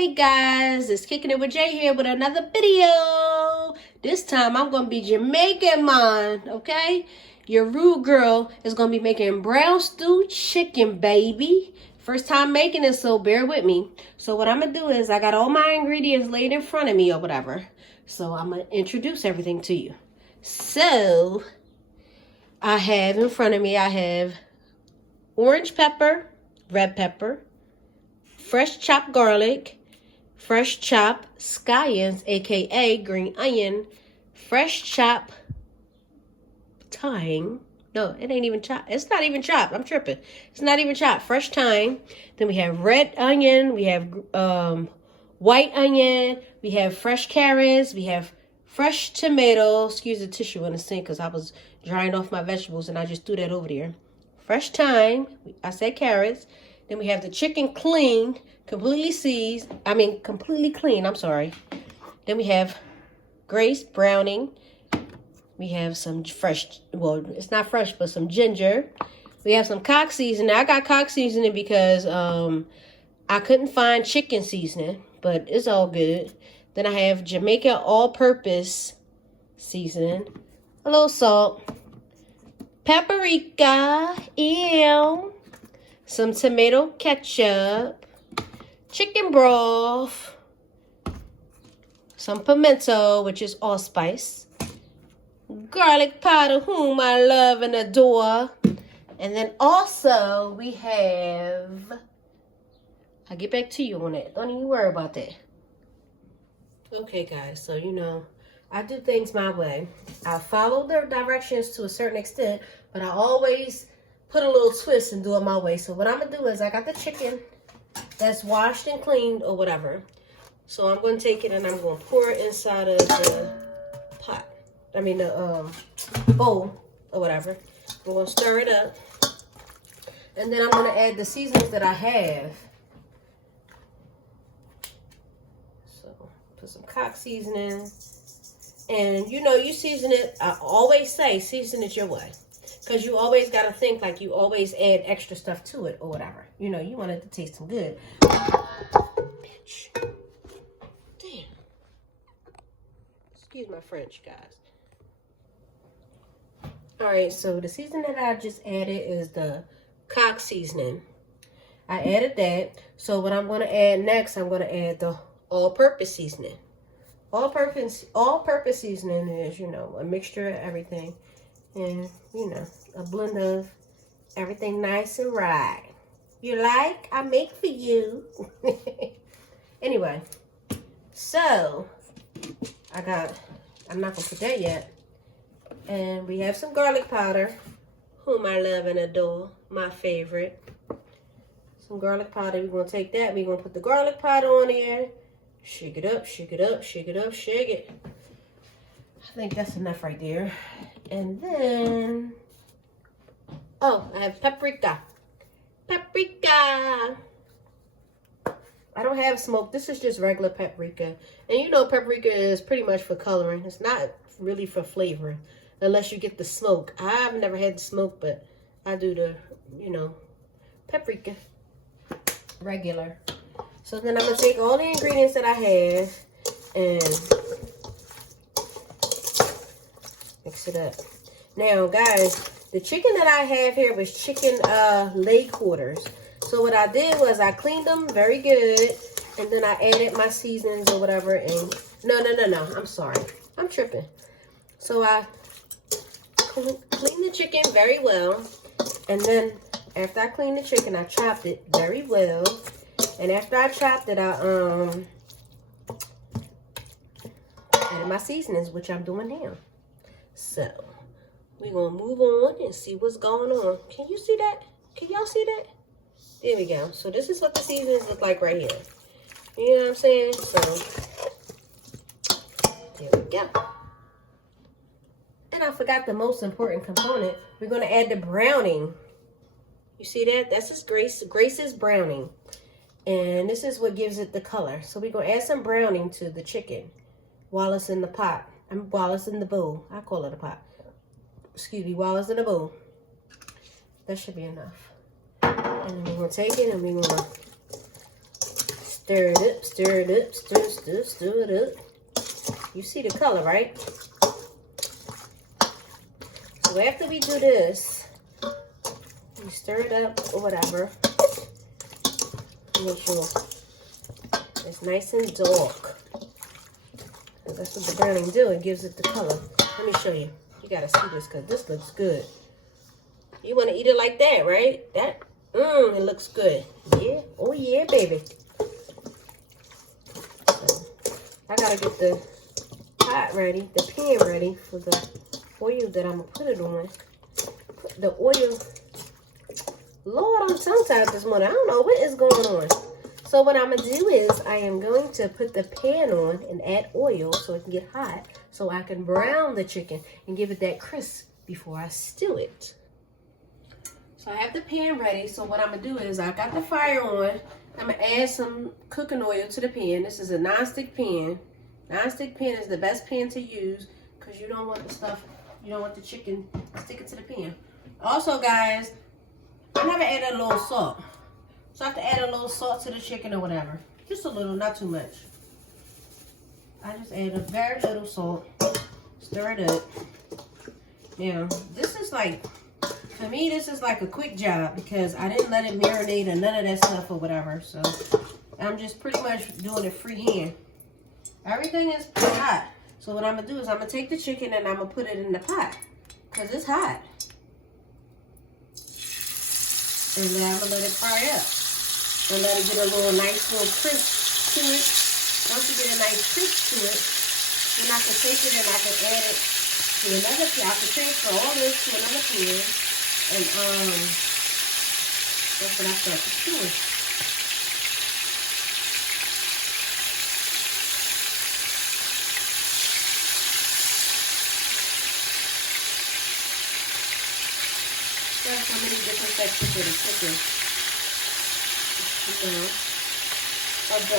Hey guys, it's Kicking It with Jay here with another video. This time I'm going to be Jamaican man, okay? Your rude girl is going to be making brown stew chicken, baby. First time making it, so bear with me. So what I'm going to do is I got all my ingredients laid in front of me or whatever. So I'm going to introduce everything to you. So I have in front of me, I have orange pepper, red pepper, fresh chopped garlic, fresh chopped scallions, aka green onion, fresh chopped thyme. No, it ain't even chopped. It's not even chopped. I'm tripping. It's not even chopped. Fresh thyme. Then we have red onion. We have white onion. We have fresh carrots. We have fresh tomatoes. Excuse the tissue in the sink because I was drying off my vegetables and I just threw that over there. Fresh thyme. I said carrots. Then we have the chicken clean, completely clean, I'm sorry. Then we have Grace browning. We have some fresh, well, it's not fresh, but some ginger. We have some cock seasoning. I got cock seasoning because I couldn't find chicken seasoning, but it's all good. Then I have Jamaican all-purpose seasoning, a little salt, paprika, ew. Some tomato ketchup, chicken broth, some pimento, which is allspice, garlic powder, whom I love and adore. And then also we have, I'll get back to you on that. Don't even worry about that. Okay, guys, so you know, I do things my way. I follow the directions to a certain extent, but I always put a little twist and do it my way. So what I'm going to do is I got the chicken that's washed and cleaned or whatever. So I'm going to take it and I'm going to pour it inside of the pot. I mean the bowl or whatever. I'm going to stir it up. And then I'm going to add the seasonings that I have. So put some cock seasoning. And you know, you season it. I always say season it your way. Because you always got to think like you always add extra stuff to it or whatever. You know, you want it to taste some good. Bitch. Damn. Excuse my French, guys. Alright, so the seasoning that I just added is the cock seasoning. I added that. So what I'm going to add next, I'm going to add the all-purpose seasoning. All-purpose seasoning is, you know, a mixture of everything. And, you know, a blend of everything nice and right. You like? I make for you. Anyway, so I'm not going to put that yet. And we have some garlic powder, whom I love and adore, my favorite. Some garlic powder. We're going to take that. We're going to put the garlic powder on there. Shake it up, shake it up, shake it up, shake it. I think that's enough right there. And then, oh, I have paprika. Paprika. I don't have smoke. This is just regular paprika. And you know paprika is pretty much for coloring. It's not really for flavor. Unless you get the smoke. I've never had the smoke, but I do the, you know, paprika. Regular. So then I'm going to take all the ingredients that I have and mix it up. Now, guys, the chicken that I have here was chicken leg quarters. So what I did was I cleaned them very good, and then I added my seasonings or whatever. And no, I'm sorry, I'm tripping. So I cleaned the chicken very well, and then after I cleaned the chicken, I chopped it very well. And after I chopped it, I added my seasonings, which I'm doing now. So we're going to move on and see what's going on. Can you see that? Can y'all see that? There we go. So this is what the seasonings look like right here. You know what I'm saying? So there we go. And I forgot the most important component. We're going to add the browning. You see that? That's just Grace's browning. And this is what gives it the color. So we're going to add some browning to the chicken while it's in the pot. While it's in the bowl. I call it a pot. Excuse me, while it's in the bowl. That should be enough. And then we're going to take it and we're going to Stir it up, stir it up, stir it up. You see the color, right? So after we do this, you stir it up or whatever. Make sure it's nice and dark. That's what the browning do. It gives it the color. Let me show you. You gotta see this because this looks good. You want to eat it like that, right? That, it looks good. Yeah. Oh yeah, baby. So, I gotta get the pot ready, the pan ready for the oil that I'm gonna put it on. Put the oil. Lord, I'm tongue-tied this morning. I don't know what is going on. So what I'm going to do is I am going to put the pan on and add oil so it can get hot so I can brown the chicken and give it that crisp before I stew it. So I have the pan ready. So what I'm going to do is I got the fire on. I'm going to add some cooking oil to the pan. This is a non-stick pan. Non-stick pan is the best pan to use because you don't want the stuff, you don't want the chicken sticking to the pan. Also, guys, I never added a little salt. So I have to add a little salt to the chicken or whatever. Just a little, not too much. I just add a very little salt. Stir it up. Now, this is like, for me, this is like a quick job because I didn't let it marinate or none of that stuff or whatever. So I'm just pretty much doing it freehand. Everything is hot. So what I'm going to do is I'm going to take the chicken and I'm going to put it in the pot because it's hot. And then I'm going to let it fry up. And let it get a little nice little crisp to it. Once you get a nice crisp to it, then I can take it and I can add it to another pan. I can transfer all this to another pan. And that's when I start to chew it. There's so many different sections of the chicken, you know, of the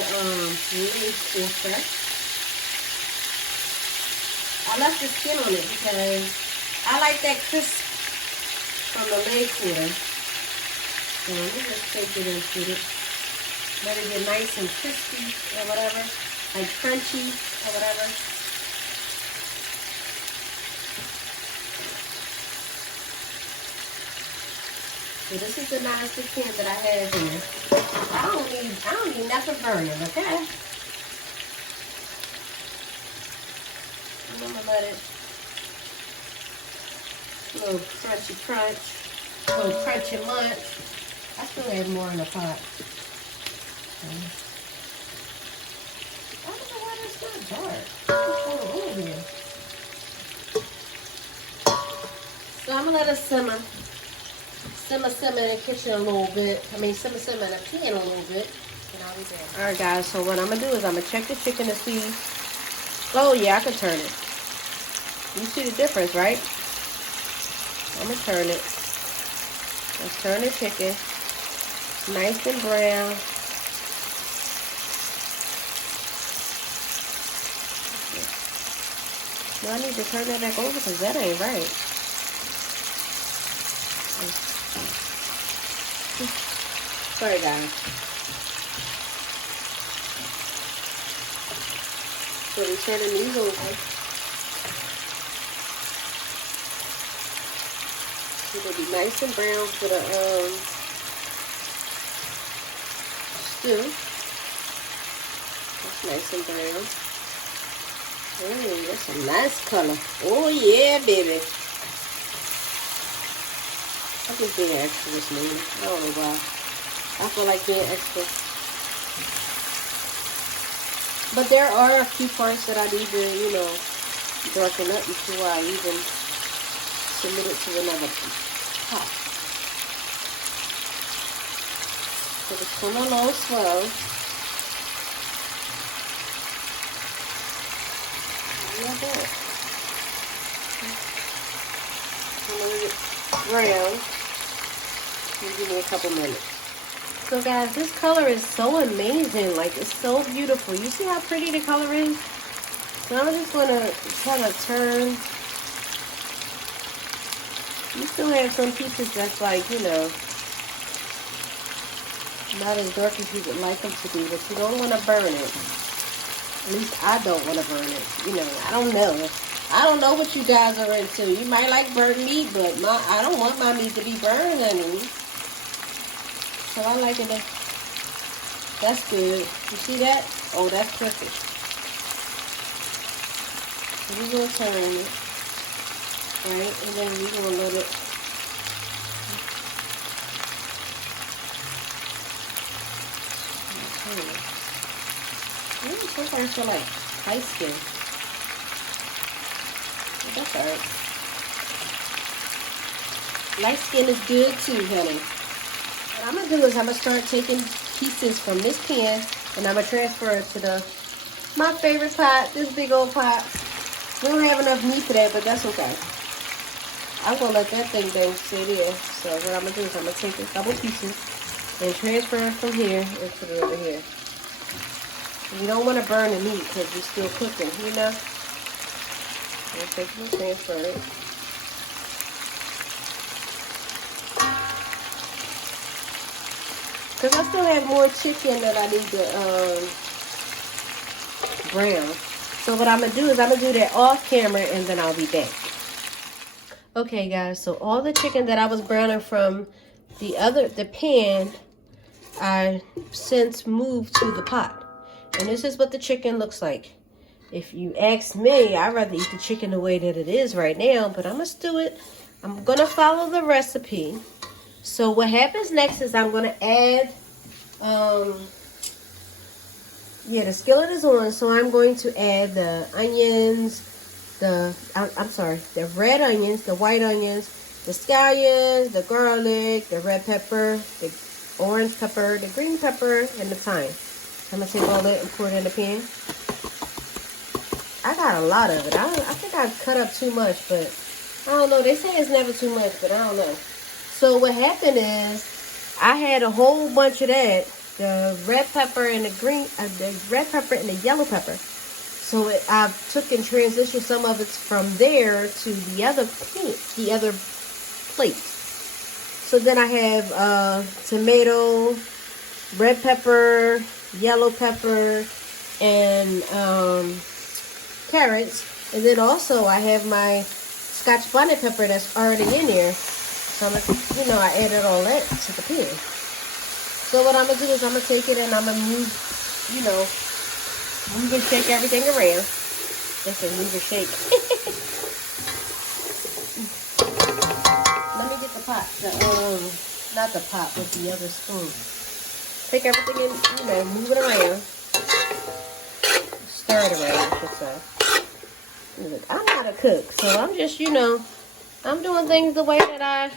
meat quarter. I left the skin on it because I like that crisp from the leg quarter. So let me just take it and put it. Let it get nice and crispy or whatever, like crunchy or whatever. So this is the non-stick pan that I have here. I don't need nothing burning, okay? I'm gonna let it a little crunchy crunch, a little crunchy munch. I still have more in the pot. Okay. I don't know why it's not dark. What's going on here? So I'm gonna let it simmer. Simmer in the kitchen a little bit. I mean, simmer in the pan a little bit. And I'll be back. Alright, guys. So what I'm going to do is I'm going to check the chicken to see. Oh, yeah, I can turn it. You see the difference, right? I'm going to turn it. Let's turn the chicken. Nice and brown. No, I need to turn that back over because that ain't right. Sorry, guys. So we're turning these over. It'll be nice and brown for the stew. That's nice and brown. Oh, that's a nice color. Oh yeah, baby. I'm just being extra this morning. I don't know why. I feel like being extra. But there are a few parts that I need to, you know, darken up before I even submit it to another pot. So just come a little slow. Like that. I'm going to get brown. Give me a couple minutes. So guys, this color is so amazing. Like, it's so beautiful. You see how pretty the color is? So I'm just going to kind of turn. You still have some pieces that's like, you know, Not as dark as you would like them to be, but you don't want to burn it. At least I don't want to burn it. You know, I don't know. I don't know what you guys are into. You might like burnt meat, but I don't want my meat to be burned, honey. So I like it. That's good. You see that? Oh, that's perfect. So we're going to turn it. Right? And then we're going to let it. Sometimes I feel like light skin. But that's alright. Light skin is good too, honey. What I'm going to do is I'm going to start taking pieces from this pan and I'm going to transfer it to my favorite pot, this big old pot. We don't have enough meat for that, but that's okay. I'm going to let that thing sit there. So what I'm going to do is I'm going to take a couple pieces and transfer it from here into the over here. You don't want to burn the meat because you're still cooking, you know? I'm taking and transfer it. Because I still have more chicken that I need to brown. So what I'm going to do is I'm going to do that off camera and then I'll be back. Okay guys, so all the chicken that I was browning from the pan, I since moved to the pot. And this is what the chicken looks like. If you ask me, I'd rather eat the chicken the way that it is right now, but I'm going to stew it. I'm going to follow the recipe. So what happens next is I'm going to add, the skillet is on, so I'm going to add the onions, the red onions, the white onions, the scallions, the garlic, the red pepper, the orange pepper, the green pepper, and the thyme. I'm going to take all that and pour it in the pan. I got a lot of it. I think I cut up too much, but I don't know. They say it's never too much, but I don't know. So what happened is I had a whole bunch of that, the red pepper and the red pepper and the yellow pepper. So I took and transitioned some of it from there to the other plate. So then I have tomato, red pepper, yellow pepper, and carrots. And then also I have my Scotch bonnet pepper that's already in there. So I'm gonna, I added all that to the pan. So what I'm gonna do is I'm gonna take it and I'm gonna move and shake everything around. They say move and shake. Let me get the pot. Not the pot, but the other spoon. Take everything in, move it around. Stir it around, I should say. Look, I'm not a cook, so I'm just, I'm doing things the way that I,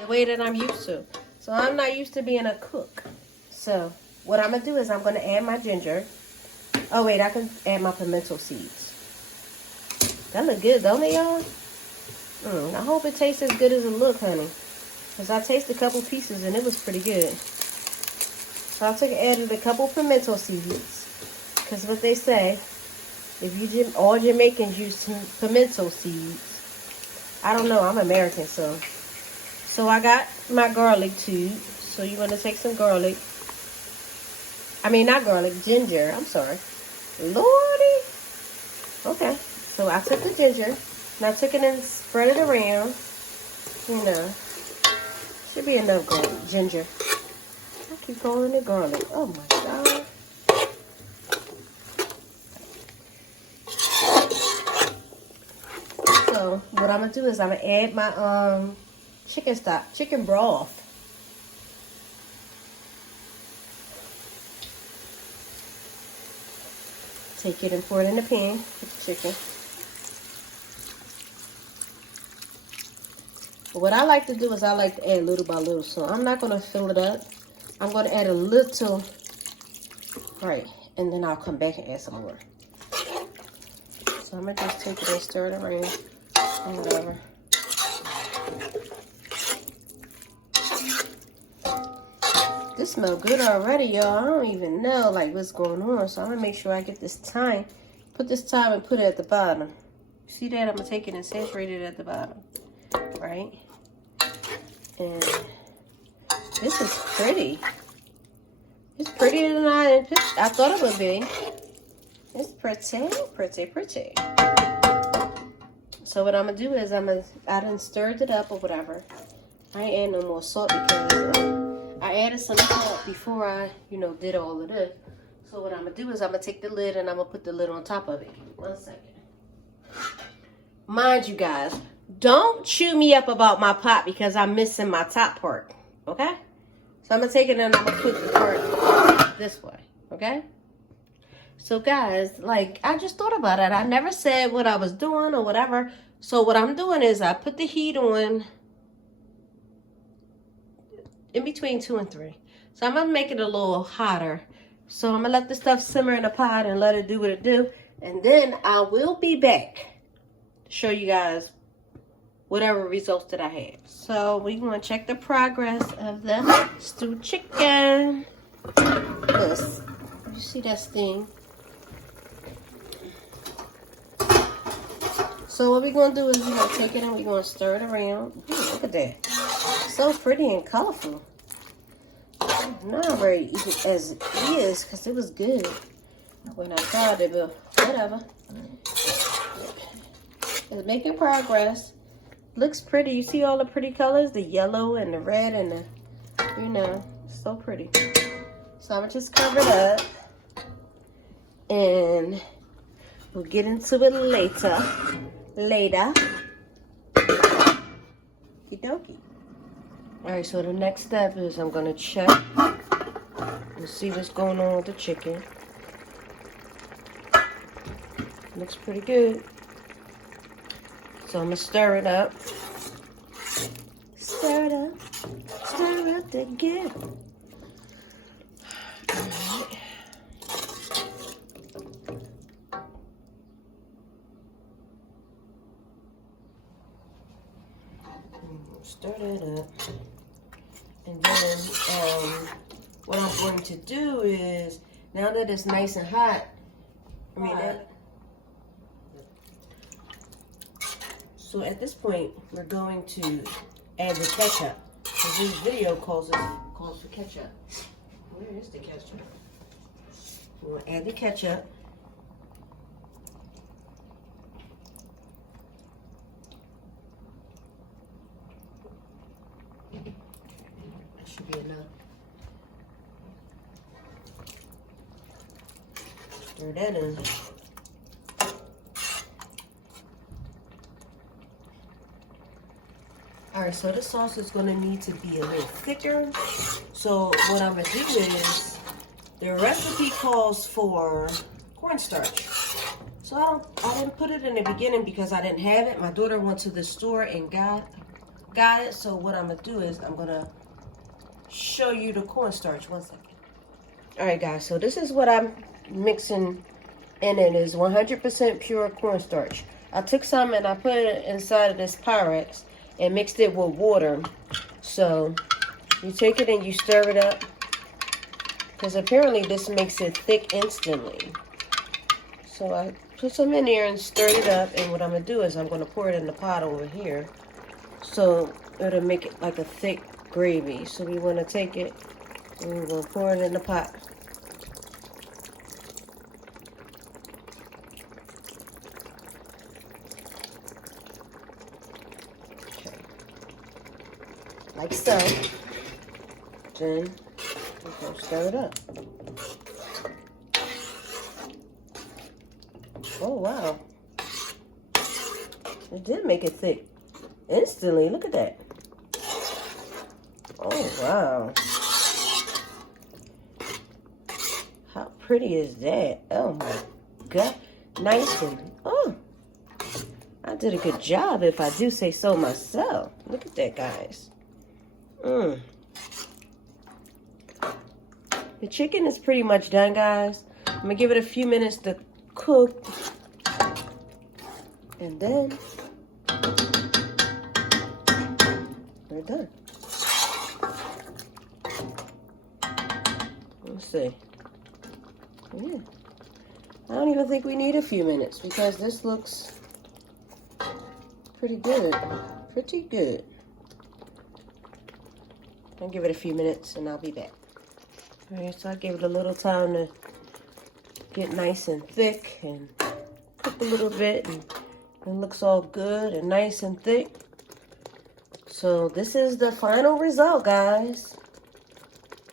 the way that I'm used to. So I'm not used to being a cook. So what I'm going to do is I'm going to add my ginger. Oh, wait, I can add my pimento seeds. That look good, don't it, y'all? I hope it tastes as good as it look, honey. Because I tasted a couple pieces and it was pretty good. So I added a couple pimento seeds. Because what they say, if all Jamaicans use pimento seeds. I don't know, I'm American, so. So I got my garlic too. So you want to take some garlic. I mean, not garlic, ginger. I'm sorry. Lordy. Okay. So I took the ginger. And I took it and spread it around. Should be enough ginger. I keep calling it garlic. Oh my God. So what I'm going to do is I'm going to add my chicken broth. Take it and pour it in the pan with the chicken. What I like to do is I like to add little by little. So I'm not going to fill it up. I'm going to add a little. Right. And then I'll come back and add some more. So I'm going to just take it and stir it around. And whatever. This smells good already, y'all. I don't even know what's going on. So I'm going to make sure I get this thyme. Put this thyme and put it at the bottom. See that? I'm going to take it and saturate it at the bottom. Right? And this is pretty. It's prettier than I thought it would be. It's pretty, pretty, pretty. So what I'm gonna do is I done stirred it up or whatever. I ain't add no more salt because I added some salt before I, did all of this. So what I'm gonna do is I'm gonna take the lid and I'm gonna put the lid on top of it. 1 second. Mind you guys, don't chew me up about my pot because I'm missing my top part. Okay? So I'm gonna take it and I'm gonna put the part this way. Okay? So guys, like I just thought about it. I never said what I was doing or whatever. So what I'm doing is I put the heat on in between 2 and 3. So I'm gonna make it a little hotter. So I'm gonna let the stuff simmer in the pot and let it do what it do. And then I will be back to show you guys whatever results that I had. So we're gonna check the progress of the stewed chicken. This, you see that steam? So what we're gonna do is we're gonna take it and we're gonna stir it around. Ooh, look at that. So pretty and colorful. Not very easy as it is because it was good when I tried it, but whatever. It's making progress. Looks pretty. You see all the pretty colors? The yellow and the red and the, so pretty. So I'm gonna just cover it up and we'll get into it later. Okie-dokie. Alright, so the next step is I'm gonna check and see what's going on with the chicken. Looks pretty good. So I'm gonna stir it up. Stir it up. Stir up the good. Alright. Stir that up. And then what I'm going to do is, now that it's nice and hot, so at this point, we're going to add the ketchup. Because this video calls for ketchup. Where is the ketchup? We'll add the ketchup. That should be enough. Stir that in. Alright, so the sauce is going to need to be a little thicker. So what I'm going to do is, the recipe calls for cornstarch. So I didn't put it in the beginning because I didn't have it. My daughter went to the store and got it. So what I'm going to do is I'm going to show you the cornstarch. 1 second. Alright guys, so this is what I'm mixing in. It is 100% pure cornstarch. I took some and I put it inside of this Pyrex and mixed it with water. So you take it and you stir it up because apparently this makes it thick instantly. So I put some in there and stirred it up, and what I'm gonna do is I'm gonna pour it in the pot over here so it'll make it like a thick gravy. So we want to take it and we're gonna pour it in the pot. Like so. Then we're going to stir it up. Oh, wow. It did make it thick. Instantly. Look at that. Oh, wow. How pretty is that? Oh, my God. Nice and... Oh. I did a good job if I do say so myself. Look at that, guys. The chicken is pretty much done, guys. I'm gonna give it a few minutes to cook, and then we're done. Let's see. Yeah, I don't even think we need a few minutes because this looks pretty good. Pretty good. I'll give it a few minutes and I'll be back. All right, so I gave it a little time to get nice and thick and cook a little bit, and it looks all good and nice and thick. So this is the final result, guys.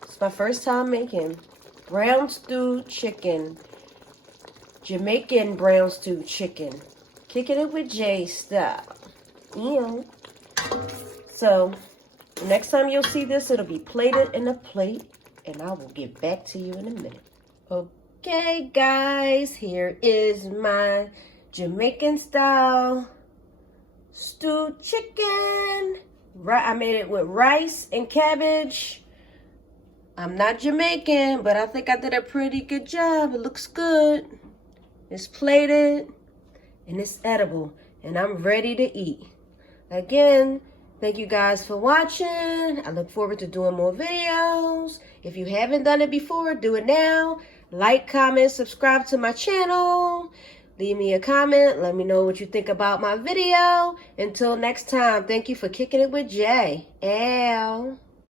It's my first time making brown stewed chicken, Jamaican brown stewed chicken, kicking it with Jay style. Yeah. So next time you'll see this, it'll be plated in a plate, and I will get back to you in a minute. Okay, guys, here is my Jamaican style stewed chicken. I made it with rice and cabbage. I'm not Jamaican, but I think I did a pretty good job. It looks good. It's plated and it's edible, and I'm ready to eat. Again, thank you guys for watching. I look forward to doing more videos. If you haven't done it before, do it now. Like, comment, subscribe to my channel. Leave me a comment. Let me know what you think about my video. Until next time, thank you for kicking it with Jay. Ow.